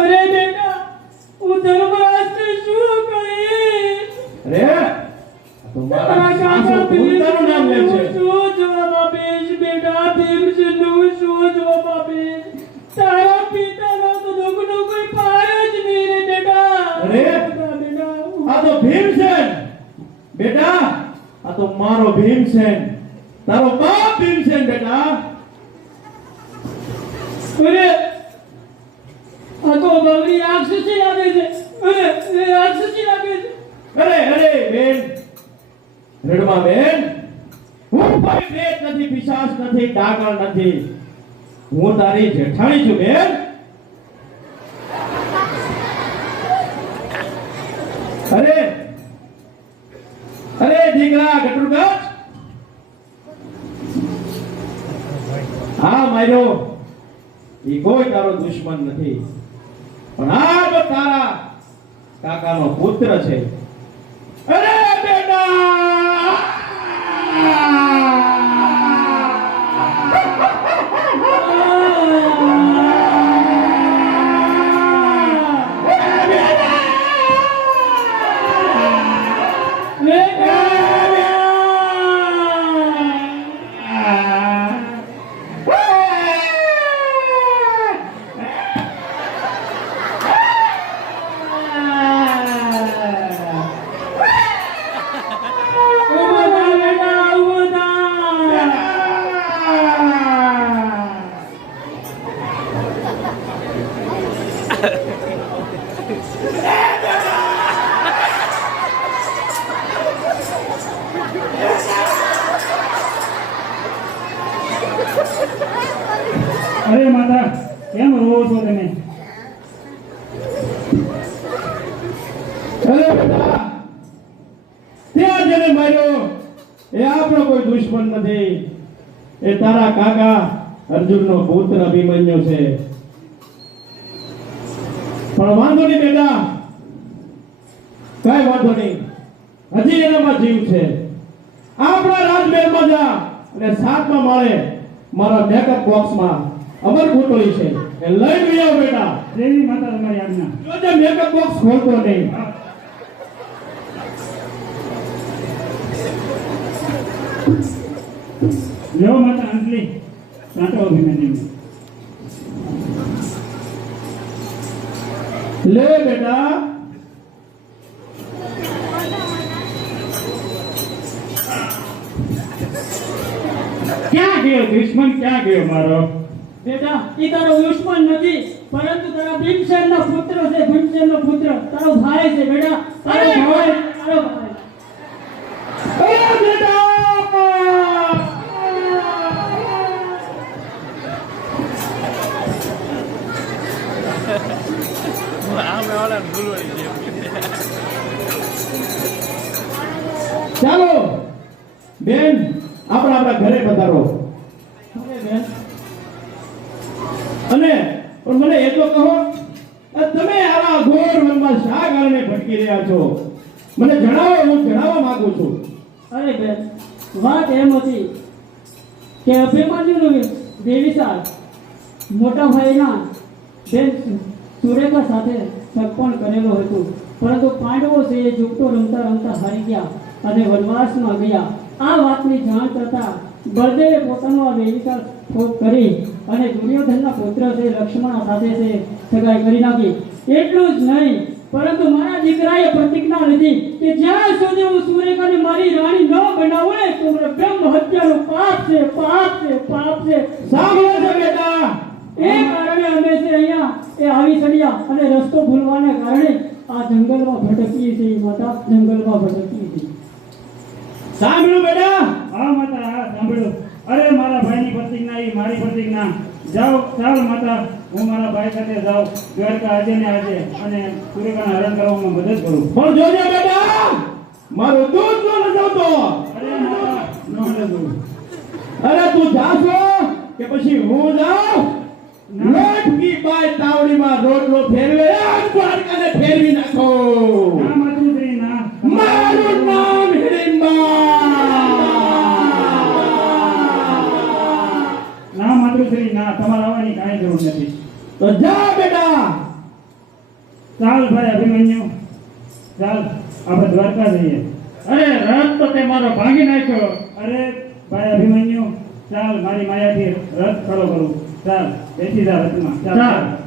અરે બેટા હું ધર્મરાજને શું કહીશ? અરે તો મારા સાસુ પોતાનું નામ લે છે. શું જવાબ આપીશ બેટા? ભીમસેનનું શું જવાબ આપીશ? તારા પિતાનો તો દુઃખનો કોઈ પાર જ નહીં રે બેટા. અરે આ તો ભીમસેન બેટા, આ તો મારો ભીમસેન, તારો બાપ ભીમસેન બેટા. અરે આ તો બગડી રાક્ષસી લાગે છે. અરે એ રાક્ષસી લાગે છે. અરે અરે બેન, રડવા બેન, હું કોઈ પ્રેત નથી, પિશાચ નથી, ડાકણ નથી, હું તારી જેઠાણી છું બેન. અરે અરે દીકરા ગટુરગટ, હા માર્યો એ કોઈ તારો દુશ્મન નથી, પણ આ તો તારા કાકાનો પુત્ર છે. અરે બેટા, અરે માતા, કેમ રોવો છો તમે? અરે બેટા, ત્યાં જેને માર્યો એ આપણો કોઈ દુશ્મન નથી, એ તારા કાકા અર્જુનનો પુત્ર અભિમન્યુ છે. પણ વાંધો નહીં બેટા, કઈ વાંધો નહીં, હજી એનામાં જીવ છે. આપણા રાજમહેલમાં જા અને 7મા માળે મારા મેકઅપ બોક્સમાં અમર કુટોળી છે, એ લઈ આવ બેટા. દેવી માતા તમારી આજ્ઞા. જોજે મેકઅપ બોક્સ ખોલતો નહીં. લ્યો માતા અંજલિ, સાંટો અભિમન્યુ. લે બેટા. ક્યાં ગયો દુશ્મન, ક્યાં ગયો મારો? બેટા એ તારો દુશ્મન નથી, પરંતુ તારા ભીમસેનનો પુત્ર છે. ભીમસેનનો પુત્ર તારો ભાઈ છે બેટા, તારો ભાઈ, તારો ભાઈ. અરે બેટા, ચાલો બેન, આપણા ઘરે પધારો. અને પણ મને એ તો કહો, તમે આવા ઘોર વનમાં શા કારણે ભટકી રહ્યા છો? મને જણાવો, હું જણાવવા માંગુ છું. અરે બેન, વાત એમ હતી કે અભિમન્યુનું દેવીસાર મોટા ભાઈના બેન સુરેખા સાથે સગપણ કરેલો હતો, પરંતુ પાંડવો છે એ જુગતો રમતા રમતા હારી ગયા અને વનવાસમાં ગયા. આ વાતની જાણ થતા બળદેવે પોતાનો આ વેવિચાર કરી અને દુર્યોધનના પુત્ર છે લક્ષ્મણ સાથે છે સગાઈ કરી નાખી. એટલું જ નહીં, પરંતુ મારા દીકરાએ પ્રતિજ્ઞા લીધી કે જ્યાં સુધી હું સુરેખાને મારી રાણી ન બનાવું ને તો મને બ્રહ્મ હત્યાનું પાપ છે, પાપ છે, પાપ છે. સાંભળો છો બેટા? એ કારણે અમે છે અહીંયા એ આવી ચડ્યા અને રસ્તો ભૂલવાના કારણે આ જંગલમાં ભટકીએ છીએ માતા, જંગલમાં ભટકીએ છીએ. સાંભળ્યું બેટા? હા માતા, હા સાંભળ્યું. અરે મારા ભાઈની પ્રતિજ્ઞા, એ મારી પ્રતિજ્ઞા. જાઓ, ચાલ માતા, હું મારા ભાઈ સાથે જાઉં દ્વારકા આજે ને આજે અને સુરેખાના હરણ કરવામાં મદદ કરું. પણ જોજે બેટા, મારું દૂધ ન નચાવતો. અરે માતા, ન લગું. અરે તું જાશો કે પછી હું જાઉં? લોટકી બાય તાવડીમાં રોટલો ફેરવે, આજ દ્વારકાને ફેરવી નાખો. ના માતુશ્રી, ના. મારું નામ હિડિંબા. ના માતુશ્રી, ના, તમારે આવવાની કાંઈ જરૂર નથી. તો જા બેટા, ચાલ ભાઈ અભિમન્યુ, ચાલ આપણે દ્વારકા જઈએ. અરે રથ તો તે મારો ભાંગી નાખ્યો. અરે ભાઈ અભિમન્યુ, ચાલ મારી માયાથી રથ ખડો કરું. ચાલ બેસી જા રથમાં. ચાલ ચાલ. ચાલ.